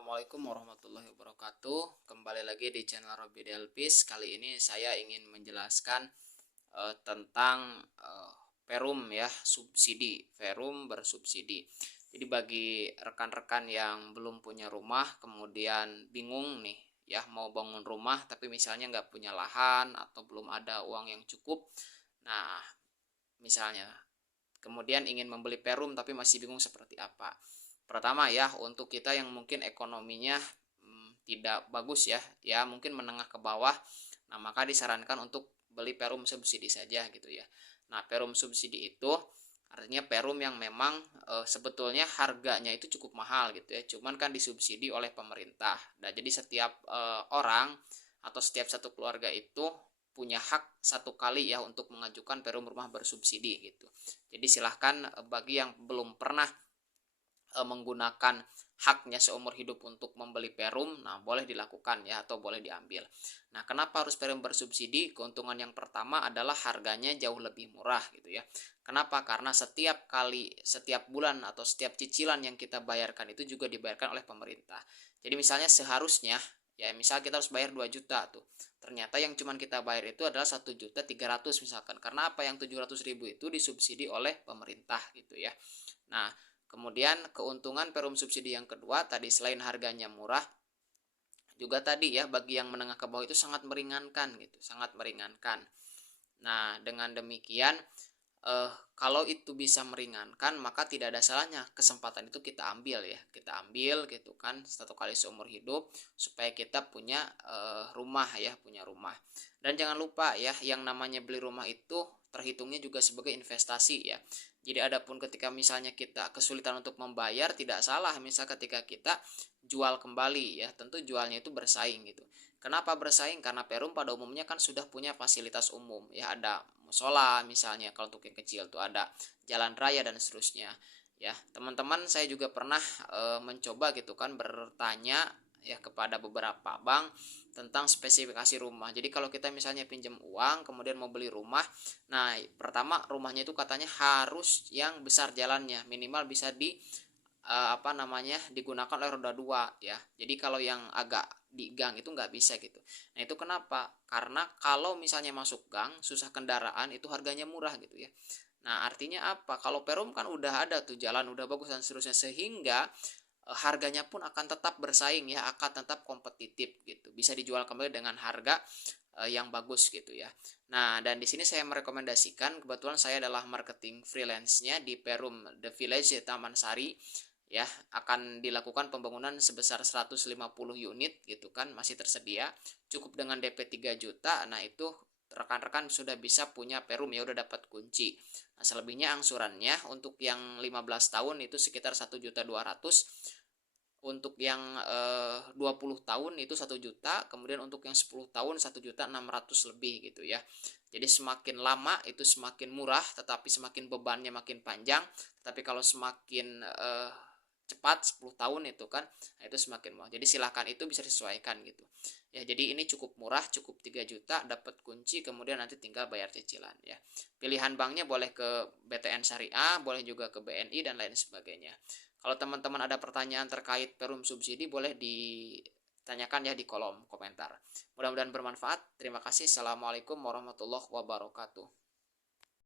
Assalamualaikum warahmatullahi wabarakatuh. Kembali lagi di channel Robi Delpis. Kali ini saya ingin menjelaskan tentang Perum ya, subsidi. Perum bersubsidi. Jadi bagi rekan-rekan yang belum punya rumah, kemudian bingung nih ya mau bangun rumah tapi misalnya nggak punya lahan atau belum ada uang yang cukup. Nah, misalnya kemudian ingin membeli Perum tapi masih bingung seperti apa. Pertama ya, untuk kita yang mungkin ekonominya tidak bagus ya mungkin menengah ke bawah, nah maka disarankan untuk beli Perum subsidi saja gitu ya. Nah, Perum subsidi itu artinya Perum yang memang sebetulnya harganya itu cukup mahal gitu ya, cuman kan disubsidi oleh pemerintah. Nah, jadi setiap orang atau setiap satu keluarga itu punya hak satu kali ya untuk mengajukan Perum rumah bersubsidi gitu. Jadi silahkan bagi yang belum pernah menggunakan haknya seumur hidup untuk membeli Perum, nah boleh dilakukan ya atau boleh diambil. Nah, kenapa harus Perum bersubsidi? Keuntungan yang pertama adalah harganya jauh lebih murah gitu ya. Kenapa? Karena setiap bulan atau setiap cicilan yang kita bayarkan itu juga dibayarkan oleh pemerintah. Jadi misalnya seharusnya ya misal kita harus bayar 2 juta tuh. Ternyata yang cuman kita bayar itu adalah 1.300.000 misalkan. Karena apa, yang 700.000 itu disubsidi oleh pemerintah gitu ya. Nah, kemudian keuntungan Perum subsidi yang kedua tadi, selain harganya murah, juga tadi ya bagi yang menengah ke bawah itu sangat meringankan gitu, sangat meringankan. Nah, dengan demikian kalau itu bisa meringankan, maka tidak ada salahnya kesempatan itu kita ambil ya, kita ambil gitu kan, satu kali seumur hidup supaya kita punya rumah ya, punya rumah. Dan jangan lupa ya, yang namanya beli rumah itu terhitungnya juga sebagai investasi ya. Jadi adapun ketika misalnya kita kesulitan untuk membayar, tidak salah misal ketika kita jual kembali ya, tentu jualnya itu bersaing gitu. Kenapa bersaing? Karena Perum pada umumnya kan sudah punya fasilitas umum ya, ada musola misalnya, kalau untuk yang kecil tuh ada jalan raya dan seterusnya ya. Teman-teman, saya juga pernah mencoba gitu kan bertanya ya kepada beberapa bank tentang spesifikasi rumah. Jadi kalau kita misalnya pinjam uang kemudian mau beli rumah, nah pertama rumahnya itu katanya harus yang besar jalannya, minimal bisa digunakan oleh roda 2 ya. Jadi kalau yang agak di gang itu nggak bisa gitu. Nah, itu kenapa? Karena kalau misalnya masuk gang susah kendaraan, itu harganya murah gitu ya. Nah, artinya apa? Kalau Perum kan udah ada tuh jalan, udah bagus dan seterusnya, sehingga harganya pun akan tetap bersaing ya, akan tetap kompetitif gitu. Bisa dijual kembali dengan harga yang bagus gitu ya. Nah, dan di sini saya merekomendasikan, kebetulan saya adalah marketing freelance-nya di Perum The Village Taman Sari ya, akan dilakukan pembangunan sebesar 150 unit gitu kan, masih tersedia, cukup dengan DP 3 juta. Nah, itu rekan-rekan sudah bisa punya Perum ya, udah dapat kunci. Nah, selebihnya angsurannya untuk yang 15 tahun itu sekitar 1.200.000, untuk yang 20 tahun itu 1 juta, kemudian untuk yang 10 tahun 1.600.000 lebih gitu ya. Jadi semakin lama itu semakin murah, tetapi semakin bebannya makin panjang. Tapi kalau semakin cepat 10 tahun itu kan, nah itu semakin murah. Jadi silahkan, itu bisa disesuaikan gitu ya. Jadi ini cukup murah, cukup 3 juta dapat kunci, kemudian nanti tinggal bayar cicilan ya. Pilihan banknya boleh ke BTN Syariah, boleh juga ke BNI dan lain sebagainya. Kalau teman-teman ada pertanyaan terkait Perum subsidi, boleh ditanyakan ya di kolom komentar. Mudah-mudahan bermanfaat. Terima kasih. Assalamualaikum warahmatullahi wabarakatuh.